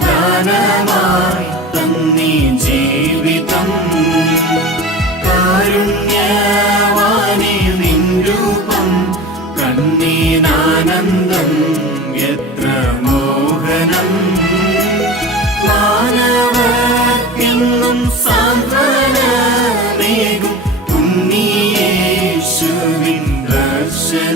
ദാനമായി ജീവിതം. നിൻ രൂപം എത്ര മോഹനം. മാനവ സാ